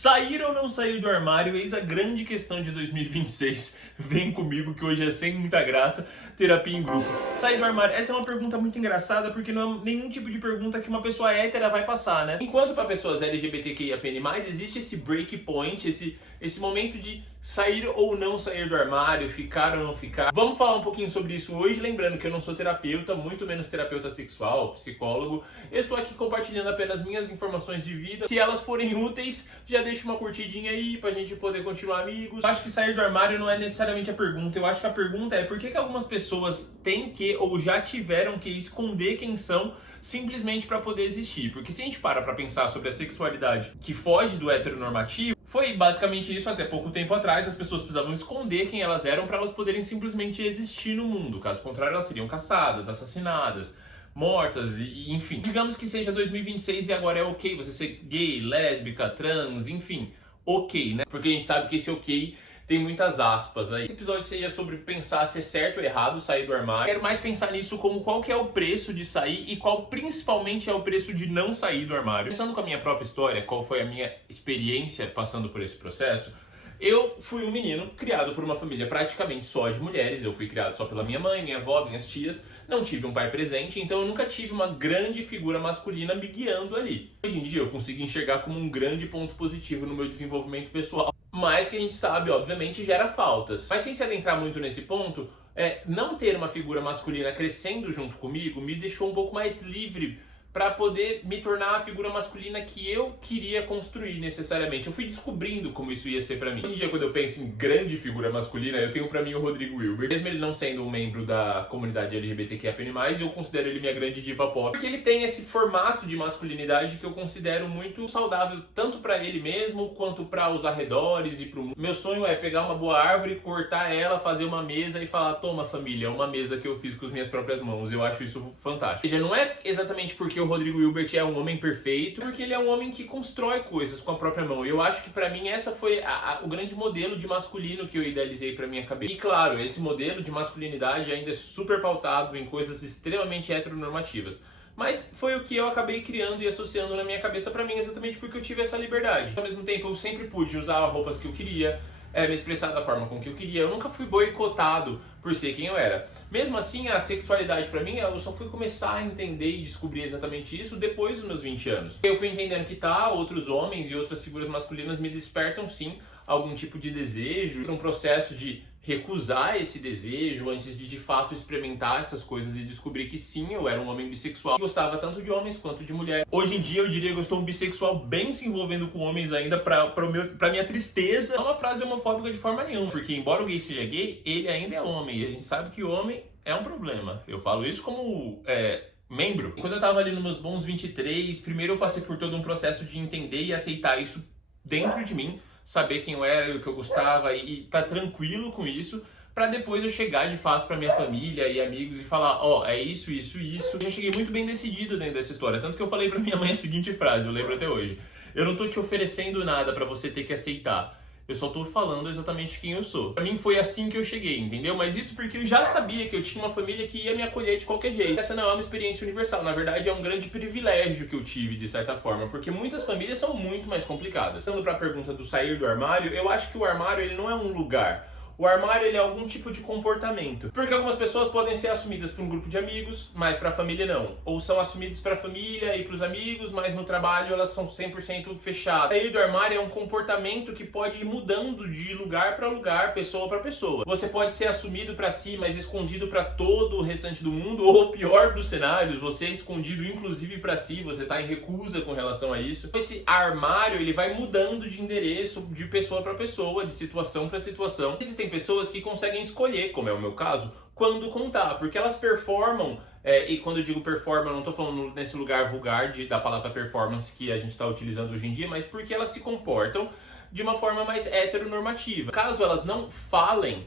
Sair ou não sair do armário, eis a grande questão de 2026. Vem comigo que hoje é sem muita graça, terapia em grupo. Sair do armário, essa é uma pergunta muito engraçada porque não é nenhum tipo de pergunta que uma pessoa hétera vai passar, né? Enquanto para pessoas LGBTQIAPN+, existe esse break point, esse momento de sair ou não sair do armário, ficar ou não ficar. Vamos falar um pouquinho sobre isso hoje, lembrando que eu não sou terapeuta, muito menos terapeuta sexual, psicólogo. Eu estou aqui compartilhando apenas minhas informações de vida. Se elas forem úteis, já deixa uma curtidinha aí pra gente poder continuar amigos. Eu acho que sair do armário não é necessariamente a pergunta. Eu acho que a pergunta é por que algumas pessoas têm que ou já tiveram que esconder quem são simplesmente para poder existir. Porque se a gente para pensar sobre a sexualidade que foge do heteronormativo, foi basicamente isso até pouco tempo atrás. As pessoas precisavam esconder quem elas eram para elas poderem simplesmente existir no mundo. Caso contrário, elas seriam caçadas, assassinadas, mortas, e enfim. Digamos que seja 2026 e agora é ok você ser gay, lésbica, trans, enfim. Ok, né? Porque a gente sabe que esse ok tem muitas aspas aí. Esse episódio seja sobre pensar se é certo ou errado sair do armário. Quero mais pensar nisso como qual que é o preço de sair e qual principalmente é o preço de não sair do armário. Pensando com a minha própria história, qual foi a minha experiência passando por esse processo, eu fui um menino criado por uma família praticamente só de mulheres. Eu fui criado só pela minha mãe, minha avó, minhas tias. Não tive um pai presente, então eu nunca tive uma grande figura masculina me guiando ali. Hoje em dia eu consigo enxergar como um grande ponto positivo no meu desenvolvimento pessoal. Mas que a gente sabe, obviamente, gera faltas. Mas sem se adentrar muito nesse ponto, não ter uma figura masculina crescendo junto comigo me deixou um pouco mais livre para poder me tornar a figura masculina que eu queria construir necessariamente. Eu fui descobrindo como isso ia ser para mim. Hoje em dia, quando eu penso em grande figura masculina, eu tenho para mim o Rodrigo Wilbert. Mesmo ele não sendo um membro da comunidade LGBTQIAPN+, eu considero ele minha grande diva pop. Porque ele tem esse formato de masculinidade que eu considero muito saudável, tanto para ele mesmo, quanto para os arredores e pro mundo. Meu sonho é pegar uma boa árvore, cortar ela, fazer uma mesa e falar: toma família, é uma mesa que eu fiz com as minhas próprias mãos. Eu acho isso fantástico. Ou seja, não é exatamente porque o Rodrigo Wilbert é um homem perfeito, porque ele é um homem que constrói coisas com a própria mão. Eu acho que pra mim essa foi o grande modelo de masculino que eu idealizei pra minha cabeça. E claro, esse modelo de masculinidade ainda é super pautado em coisas extremamente heteronormativas. Mas foi o que eu acabei criando e associando na minha cabeça pra mim, exatamente porque eu tive essa liberdade. Ao mesmo tempo, eu sempre pude usar roupas que eu queria, me expressar da forma com que eu queria. Eu nunca fui boicotado por ser quem eu era. Mesmo assim, a sexualidade pra mim, eu só fui começar a entender e descobrir exatamente isso depois dos meus 20 anos. Eu fui entendendo que outros homens e outras figuras masculinas me despertam sim algum tipo de desejo, um processo de recusar esse desejo antes de fato experimentar essas coisas e descobrir que sim, eu era um homem bissexual e gostava tanto de homens quanto de mulheres. Hoje em dia eu diria que eu estou um bissexual bem se envolvendo com homens ainda, pra minha tristeza. Não é uma frase homofóbica de forma nenhuma, porque embora o gay seja gay, ele ainda é homem e a gente sabe que o homem é um problema. Eu falo isso como membro. Quando eu tava ali nos meus bons 23, primeiro eu passei por todo um processo de entender e aceitar isso dentro de mim, saber quem eu era e o que eu gostava e tá tranquilo com isso, pra depois eu chegar de fato pra minha família e amigos e falar: é isso, isso e isso. Eu já cheguei muito bem decidido dentro dessa história, tanto que eu falei pra minha mãe a seguinte frase, eu lembro até hoje: eu não tô te oferecendo nada pra você ter que aceitar, eu só tô falando exatamente quem eu sou. Pra mim foi assim que eu cheguei, entendeu? Mas isso porque eu já sabia que eu tinha uma família que ia me acolher de qualquer jeito. Essa não é uma experiência universal, na verdade é um grande privilégio que eu tive de certa forma, porque muitas famílias são muito mais complicadas. Sendo pra pergunta do sair do armário, eu acho que o armário ele não é um lugar. O armário ele é algum tipo de comportamento. Porque algumas pessoas podem ser assumidas por um grupo de amigos, mas pra família não. Ou são assumidas pra família e pros amigos, mas no trabalho elas são 100% fechadas. Sair do armário é um comportamento que pode ir mudando de lugar pra lugar, pessoa pra pessoa. Você pode ser assumido pra si, mas escondido pra todo o restante do mundo, ou pior dos cenários, você é escondido inclusive pra si, você tá em recusa com relação a isso. Esse armário ele vai mudando de endereço, de pessoa pra pessoa, de situação pra situação. Existem pessoas que conseguem escolher, como é o meu caso, quando contar, porque elas performam, e quando eu digo performam, eu não estou falando nesse lugar vulgar da palavra performance que a gente está utilizando hoje em dia, mas porque elas se comportam de uma forma mais heteronormativa. Caso elas não falem,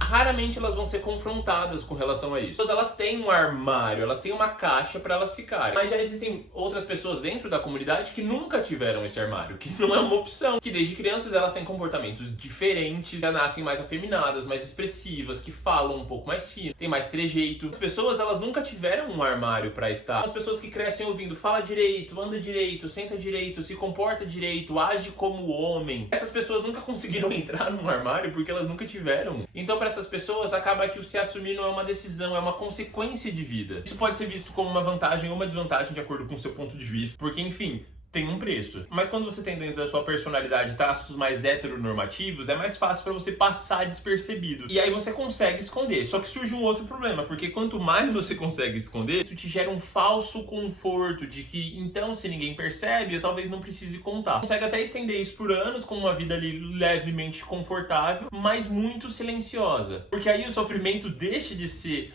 a raramente elas vão ser confrontadas com relação a isso. Elas têm um armário, elas têm uma caixa para elas ficarem. Mas já existem outras pessoas dentro da comunidade que nunca tiveram esse armário, que não é uma opção, que desde crianças elas têm comportamentos diferentes, já nascem mais afeminadas, mais expressivas, que falam um pouco mais fino, tem mais trejeito. As pessoas, elas nunca tiveram um armário para estar. As pessoas que crescem ouvindo, fala direito, anda direito, senta direito, se comporta direito, age como homem. Essas pessoas nunca conseguiram entrar num armário porque elas nunca tiveram. Então, para essas pessoas, acaba que o se assumir não é uma decisão, é uma consequência de vida. Isso pode ser visto como uma vantagem ou uma desvantagem de acordo com o seu ponto de vista, porque, enfim, tem um preço. Mas quando você tem dentro da sua personalidade traços mais heteronormativos, é mais fácil para você passar despercebido. E aí você consegue esconder. Só que surge um outro problema, porque quanto mais você consegue esconder, isso te gera um falso conforto de que, então, se ninguém percebe, eu talvez não precise contar. Consegue até estender isso por anos com uma vida ali levemente confortável, mas muito silenciosa. Porque aí o sofrimento deixa de ser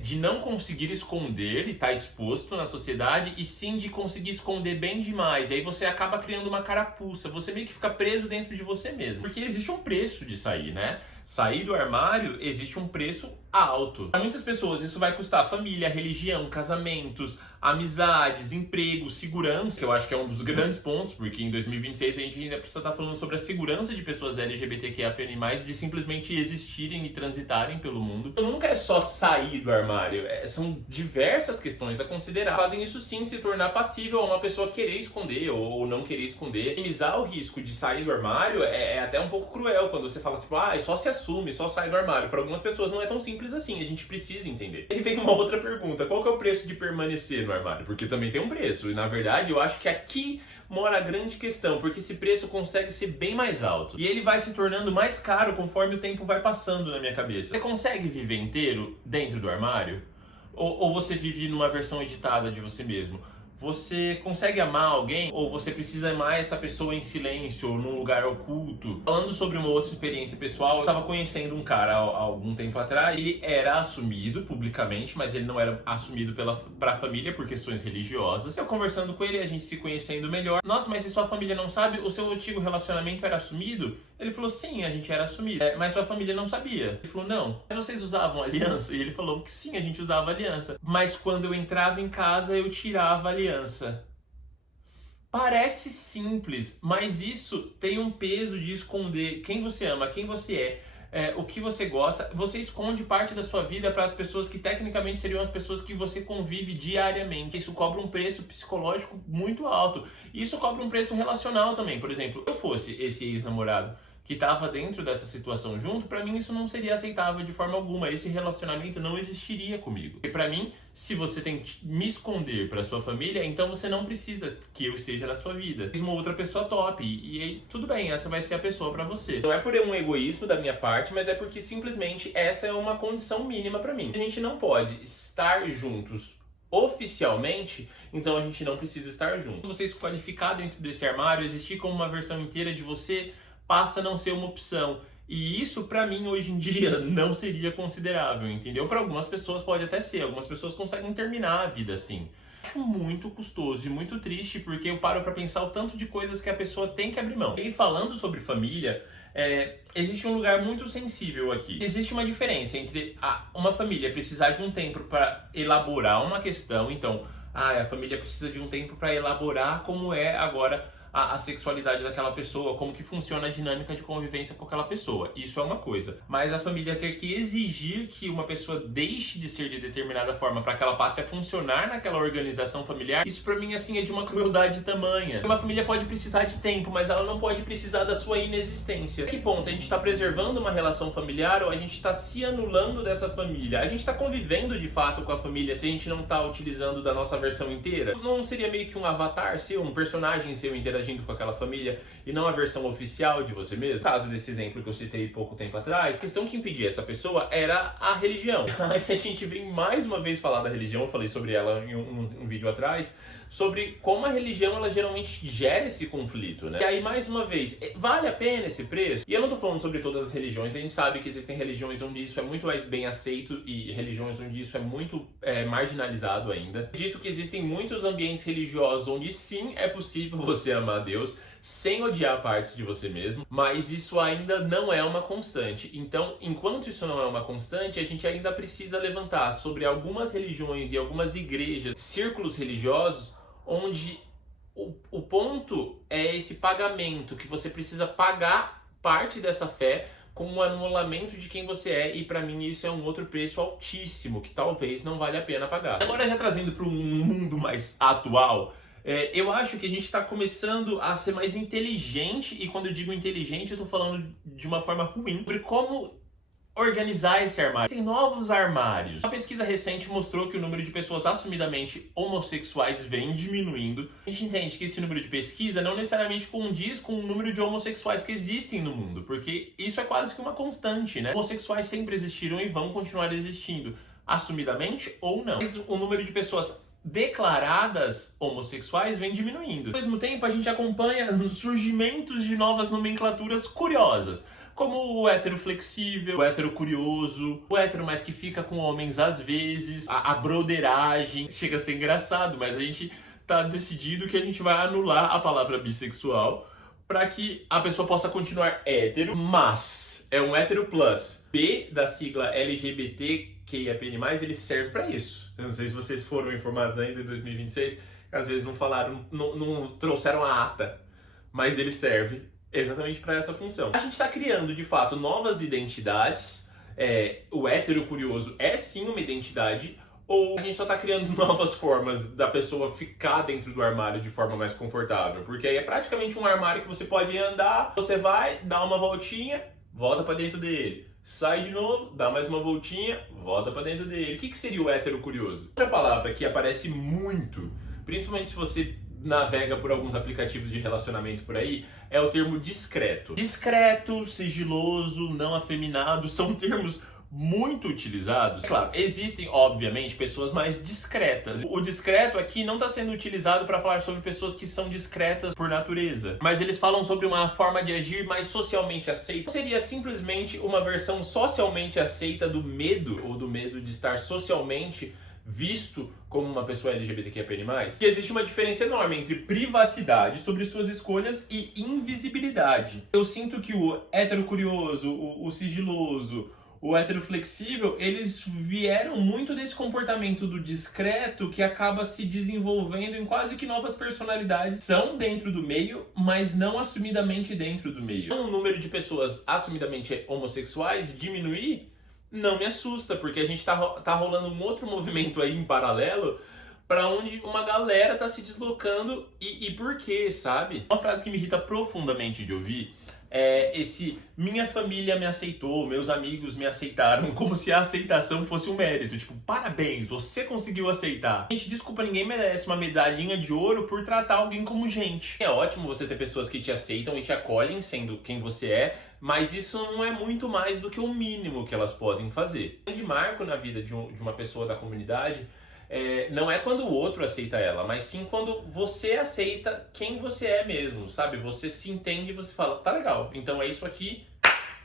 de não conseguir esconder e estar exposto na sociedade, e sim de conseguir esconder bem demais. E aí você acaba criando uma carapuça, você meio que fica preso dentro de você mesmo. Porque existe um preço de sair, né? Sair do armário, existe um preço alto. Para muitas pessoas isso vai custar família, religião, casamentos, amizades, emprego, segurança, que eu acho que é um dos grandes pontos, porque em 2026 a gente ainda precisa estar falando sobre a segurança de pessoas LGBTQIA+, de simplesmente existirem e transitarem pelo mundo. Então nunca é só sair do armário, são diversas questões a considerar. Fazem isso sim se tornar passível a uma pessoa querer esconder ou não querer esconder. Minimizar o risco de sair do armário é até um pouco cruel, quando você fala tipo, só se assume, só sai do armário. Para algumas pessoas não é tão simples assim, a gente precisa entender. E vem uma outra pergunta, qual que é o preço de permanecer no armário? Porque também tem um preço, e na verdade eu acho que aqui mora a grande questão, porque esse preço consegue ser bem mais alto. E ele vai se tornando mais caro conforme o tempo vai passando na minha cabeça. Você consegue viver inteiro dentro do armário? Ou você vive numa versão editada de você mesmo? Você consegue amar alguém ou você precisa amar essa pessoa em silêncio ou num lugar oculto? Falando sobre uma outra experiência pessoal, eu estava conhecendo um cara há algum tempo atrás. Ele era assumido publicamente, mas ele não era assumido pra família por questões religiosas. Eu conversando com ele, a gente se conhecendo melhor. Nossa, mas se sua família não sabe, o seu antigo relacionamento era assumido? Ele falou, sim, a gente era assumido. Mas sua família não sabia. Ele falou, não. Mas vocês usavam aliança? E ele falou que sim, a gente usava aliança. Mas quando eu entrava em casa, eu tirava a aliança. Parece simples, mas isso tem um peso de esconder quem você ama, quem você o que você gosta. Você esconde parte da sua vida para as pessoas que tecnicamente seriam as pessoas que você convive diariamente. Isso cobra um preço psicológico muito alto. E isso cobra um preço relacional também. Por exemplo, se eu fosse esse ex-namorado que estava dentro dessa situação junto, para mim isso não seria aceitável de forma alguma. Esse relacionamento não existiria comigo. E para mim, se você tem que me esconder para sua família, então você não precisa que eu esteja na sua vida. Uma outra pessoa top, e aí tudo bem, essa vai ser a pessoa para você. Não é por um egoísmo da minha parte, mas é porque simplesmente essa é uma condição mínima para mim. A gente não pode estar juntos oficialmente, então a gente não precisa estar junto. Você se qualificar dentro desse armário, existir como uma versão inteira de você, passa a não ser uma opção. E isso, pra mim, hoje em dia, não seria considerável, entendeu? Para algumas pessoas pode até ser, algumas pessoas conseguem terminar a vida assim. Acho muito custoso e muito triste, porque eu paro pra pensar o tanto de coisas que a pessoa tem que abrir mão. E falando sobre família, existe um lugar muito sensível aqui. Existe uma diferença entre uma família precisar de um tempo para elaborar uma questão, então, a família precisa de um tempo para elaborar como é agora a sexualidade daquela pessoa, como que funciona a dinâmica de convivência com aquela pessoa. Isso é uma coisa. Mas a família ter que exigir que uma pessoa deixe de ser de determinada forma para que ela passe a funcionar naquela organização familiar, isso pra mim, assim, é de uma crueldade tamanha. Uma família pode precisar de tempo, mas ela não pode precisar da sua inexistência. A que ponto a gente tá preservando uma relação familiar ou a gente tá se anulando dessa família? A gente tá convivendo de fato com a família se a gente não tá utilizando da nossa versão inteira? Não seria meio que um avatar seu, um personagem seu interagindo com aquela família e não a versão oficial de você mesmo? No caso desse exemplo que eu citei pouco tempo atrás, a questão que impedia essa pessoa era a religião. Aí a gente vem mais uma vez falar da religião, eu falei sobre ela em um vídeo atrás, sobre como a religião ela geralmente gera esse conflito, né? E aí, mais uma vez, vale a pena esse preço? E eu não tô falando sobre todas as religiões, a gente sabe que existem religiões onde isso é muito mais bem aceito e religiões onde isso é muito marginalizado ainda. Acredito que existem muitos ambientes religiosos onde sim é possível você amar a Deus. sem odiar partes de você mesmo, mas isso ainda não é uma constante. Então, enquanto isso não é uma constante, a gente ainda precisa levantar sobre algumas religiões e algumas igrejas, círculos religiosos, onde o ponto é esse pagamento, que você precisa pagar parte dessa fé com o anulamento de quem você é, e pra mim isso é um outro preço altíssimo, que talvez não valha a pena pagar. Agora já trazendo para um mundo mais atual, eu acho que a gente está começando a ser mais inteligente, e quando eu digo inteligente eu tô falando de uma forma ruim, sobre como organizar esse armário. Tem novos armários. Uma pesquisa recente mostrou que o número de pessoas assumidamente homossexuais vem diminuindo. A gente entende que esse número de pesquisa não necessariamente condiz com o número de homossexuais que existem no mundo, porque isso é quase que uma constante, né? Homossexuais sempre existiram e vão continuar existindo, assumidamente ou não. Mas o número de pessoas declaradas homossexuais vem diminuindo. Ao mesmo tempo, a gente acompanha os surgimentos de novas nomenclaturas curiosas, como o hétero flexível, o hétero curioso, o hétero mais que fica com homens às vezes, a broderagem. Chega a ser engraçado, mas a gente tá decidido que a gente vai anular a palavra bissexual para que a pessoa possa continuar hétero, mas é um hétero plus. B da sigla LGBTQIAPN+, ele serve para isso. Eu não sei se vocês foram informados ainda em 2026, às vezes não falaram, não trouxeram a ata, mas ele serve exatamente para essa função. A gente está criando, de fato, novas identidades. O hétero curioso é sim uma identidade, ou a gente só está criando novas formas da pessoa ficar dentro do armário de forma mais confortável? Porque aí é praticamente um armário que você pode andar, você vai, dá uma voltinha, volta para dentro dele. Sai de novo, dá mais uma voltinha, volta para dentro dele. O que seria o hétero curioso? Outra palavra que aparece muito, principalmente se você navega por alguns aplicativos de relacionamento por aí, é o termo discreto. Discreto, sigiloso, não afeminado, são termos muito utilizados. Claro, existem, obviamente, pessoas mais discretas. O discreto aqui não está sendo utilizado para falar sobre pessoas que são discretas por natureza, mas eles falam sobre uma forma de agir mais socialmente aceita. Seria simplesmente uma versão socialmente aceita do medo, ou do medo de estar socialmente visto como uma pessoa LGBTQIA+. E existe uma diferença enorme entre privacidade sobre suas escolhas e invisibilidade. Eu sinto que o hétero curioso, o sigiloso, o hétero flexível, eles vieram muito desse comportamento do discreto que acaba se desenvolvendo em quase que novas personalidades. São dentro do meio, mas não assumidamente dentro do meio. O número de pessoas assumidamente homossexuais diminuir não me assusta, porque a gente tá rolando um outro movimento aí em paralelo para onde uma galera tá se deslocando e por quê, sabe? Uma frase que me irrita profundamente de ouvir é esse: minha família me aceitou, meus amigos me aceitaram, como se a aceitação fosse um mérito. Tipo, parabéns, você conseguiu aceitar. Gente, desculpa, ninguém merece uma medalhinha de ouro por tratar alguém como gente. É ótimo você ter pessoas que te aceitam e te acolhem sendo quem você é, mas isso não é muito mais do que o mínimo que elas podem fazer. O grande marco na vida de uma pessoa da comunidade não é quando o outro aceita ela, mas sim quando você aceita quem você é mesmo, sabe? Você se entende e você fala, tá legal, então é isso aqui,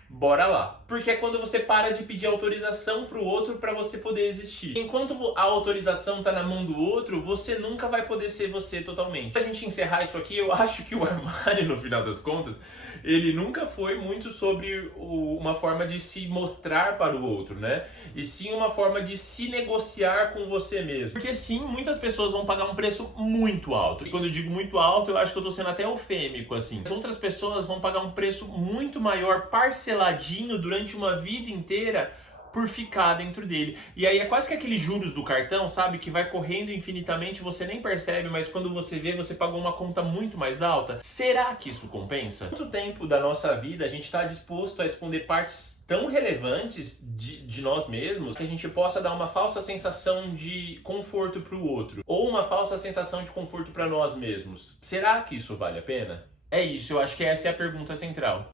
bora lá. Porque é quando você para de pedir autorização pro outro para você poder existir. Enquanto a autorização tá na mão do outro, você nunca vai poder ser você totalmente. Pra gente encerrar isso aqui, eu acho que o armário, no final das contas, ele nunca foi muito sobre uma forma de se mostrar para o outro, né? E sim uma forma de se negociar com você mesmo. Porque sim, muitas pessoas vão pagar um preço muito alto. E quando eu digo muito alto, eu acho que eu tô sendo até eufêmico, assim. Outras pessoas vão pagar um preço muito maior, parceladinho, durante uma vida inteira, por ficar dentro dele. E aí é quase que aqueles juros do cartão, sabe? Que vai correndo infinitamente, você nem percebe, mas quando você vê, você pagou uma conta muito mais alta. Será que isso compensa? Quanto tempo da nossa vida a gente está disposto a esconder partes tão relevantes de nós mesmos que a gente possa dar uma falsa sensação de conforto para o outro? Ou uma falsa sensação de conforto para nós mesmos? Será que isso vale a pena? É isso, eu acho que essa é a pergunta central.